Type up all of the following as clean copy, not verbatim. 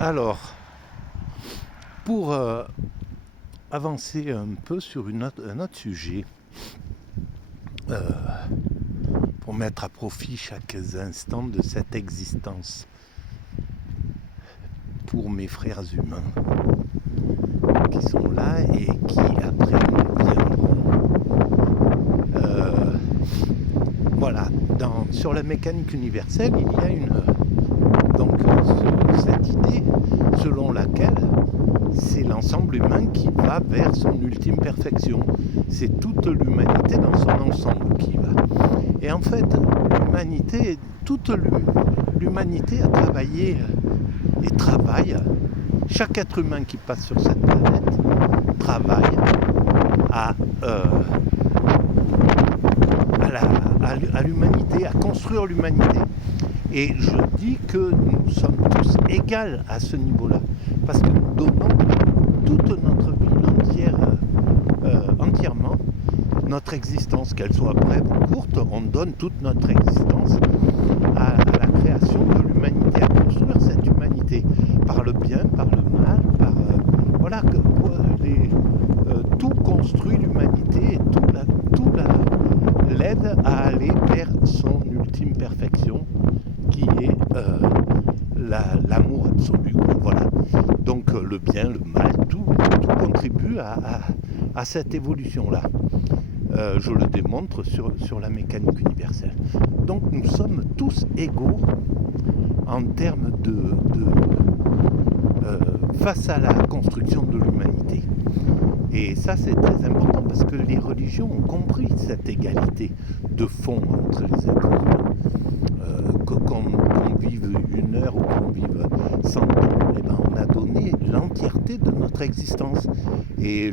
Alors, pour avancer un peu sur un autre sujet, euh, pour mettre à profit chaque instant de cette existence, pour mes frères humains qui sont là et qui après nous viendront. Voilà, sur la mécanique universelle, il y a cette idée selon laquelle c'est l'ensemble humain qui va vers son ultime perfection. C'est toute l'humanité dans son ensemble qui va. Et en fait, toute l'humanité a travaillé et travaille. Chaque être humain qui passe sur cette planète travaille à l'humanité, à construire l'humanité. Et je dis que nous sommes tous égaux à ce niveau-là, parce que nous donnons toute notre vie entièrement, notre existence, qu'elle soit brève ou courte, on donne toute notre existence à la création de l'humanité, à construire cette humanité, par le bien, par le mal, tout construit l'humanité et tout l'aide à aller vers son ultime perfection, qui est l'amour absolu. Voilà. Donc le bien, le mal, tout contribue à cette évolution-là. Je le démontre sur la mécanique universelle. Donc nous sommes tous égaux en termes face à la construction de l'humanité. Et ça, c'est très important parce que les religions ont compris cette égalité de fond entre les êtres humains. Qu'on vive 1 heure ou qu'on vive 100 ans, on a donné l'entièreté de notre existence. Et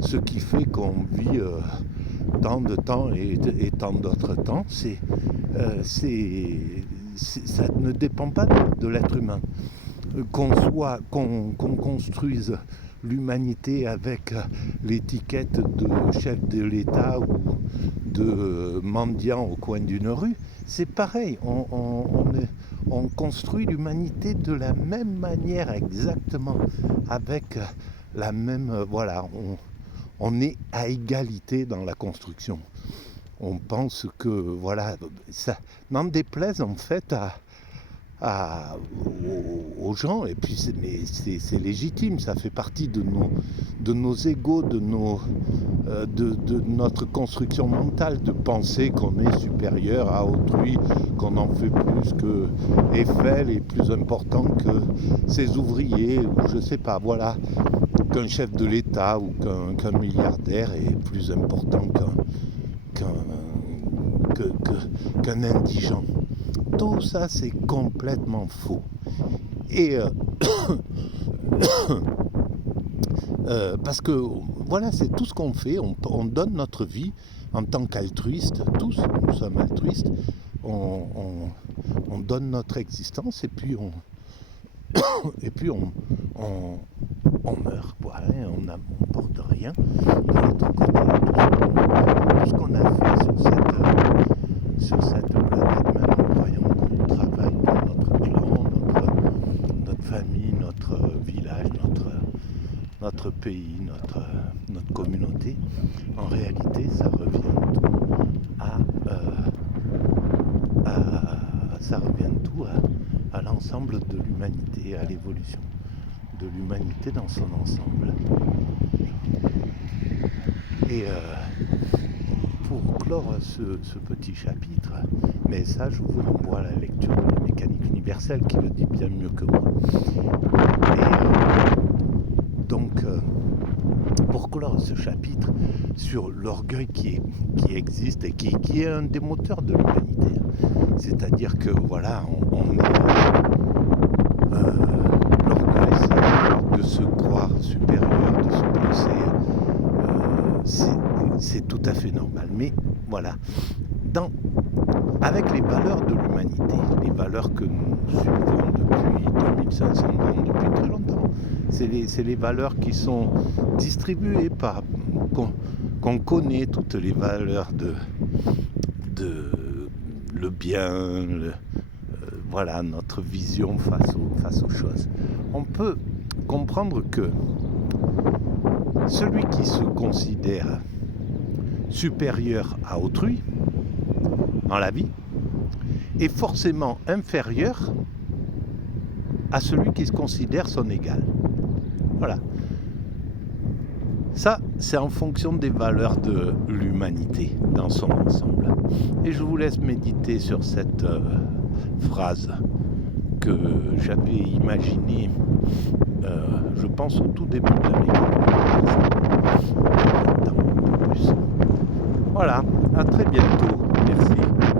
ce qui fait qu'on vit tant de temps et tant d'autres temps, ça ne dépend pas de l'être humain. Qu'on construise l'humanité avec l'étiquette de chef de l'État ou de mendiant au coin d'une rue, c'est pareil. On construit l'humanité de la même manière exactement, avec la même... on est à égalité dans la construction. On pense que, ça n'en déplaise en fait aux gens, et puis c'est légitime, ça fait partie de nos égos, de notre construction mentale, de penser qu'on est supérieur à autrui, qu'on en fait plus que Eiffel est plus important que ses ouvriers, ou je sais pas, qu'un chef de l'État ou qu'un milliardaire est plus important qu'un indigent. Tout ça, c'est complètement faux. Et parce que c'est tout ce qu'on fait. On donne notre vie en tant qu'altruiste. Tous, nous sommes altruistes. On donne notre existence et puis on meurt. On n'apporte rien de l'autre côté. Tout ce qu'on a fait sur cette planète, même en croyant qu'on travaille pour notre clan, notre famille, notre village, notre pays, notre communauté, en réalité, ça revient tout à l'ensemble de l'humanité, à l'évolution de l'humanité dans son ensemble. Et pour clore ce petit chapitre, mais ça je vous renvoie à la lecture de la mécanique universelle qui le dit bien mieux que moi. Et pour clore ce chapitre sur l'orgueil qui existe et qui est un des moteurs de l'humanité, c'est-à-dire que on est l'orgueil, c'est de se croire supérieur, de se penser, c'est tout à fait normal. Mais avec les valeurs de l'humanité, les valeurs que nous suivons depuis 2500 ans, depuis très longtemps, c'est les valeurs qui sont distribuées qu'on connaît, toutes les valeurs de le bien, voilà notre vision face aux choses. On peut comprendre que celui qui se considère supérieur à autrui dans la vie est forcément inférieur à celui qui se considère son égal. Voilà. Ça, c'est en fonction des valeurs de l'humanité dans son ensemble. Et je vous laisse méditer sur cette phrase que j'avais imaginée, je pense, au tout début de la mécanique universelle. Voilà, à très bientôt.